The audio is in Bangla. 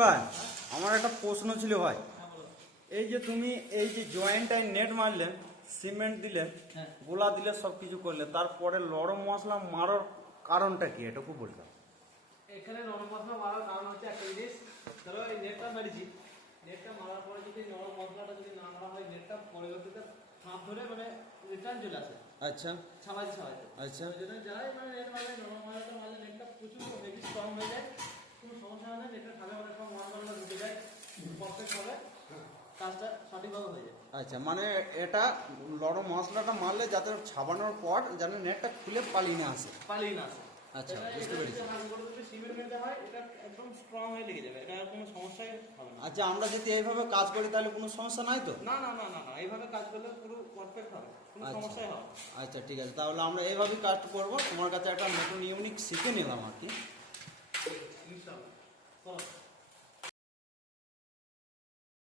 ভাই আমার একটা প্রশ্ন ছিল ভাই, এই যে তুমি এই যে জয়েন্টাই নেট মারলে, সিমেন্ট দিলে, গোলা দিলে, সব কিছু করলে, তারপরে নরম মশলা মারার কারণটা কি এটা খুব বলতাম। এখানে নরম মশলা মারার কারণ হচ্ছে একটা জিনিস, ধরো এই নেটটা মারিছি, নেটটা মারার পরে যদি নরম মশলাটা যদি না মারা হয়, নেটটা পরবর্তীতে ফাঁপ ধরে মানে রিটার্ন চলে আসে। আচ্ছা ছাড়াই আচ্ছা ওই জন্য যাই মানে নেট মারলে, নরম মশলাটা মারলে নেটটা প্রচুর বেশি স্ট্রং হয়ে যায়, কোনো সমস্যা হয় না। নেটটা ঠান্ডা অনেক সময় মশলাটা ঢুকে যায়, পারফেক্ট হবে, কাজটা সঠিকভাবে হয়ে যায়। আচ্ছা, মানে এটা নরম মশলাটা মারলে যাতে ছাবানোর পর যেন নেটটা খুলে পালিয়ে না আসে। পালিয়ে না আসে। আচ্ছা, বুঝতে পেরেছি। সিমেন্ট মেটে হয়, এটা একদম স্ট্রং হয়ে লেগে যাবে, এটা কোনো সমস্যাই হবে না। আচ্ছা, আমরা যদি এইভাবে কাজ করি তাহলে কোনো সমস্যা নাই তো? না না না না না, এইভাবে কাজ করলে পুরো পারফেক্ট হবে, কোনো আচ্ছা সমস্যাই হবে না। আচ্ছা, ঠিক আছে, তাহলে আমরা এইভাবেই কাজ করবো। তোমার কাছে একটা নতুন ইউনিক শিখে নিলাম আর কি। ইনশাআল্লাহ। চলো।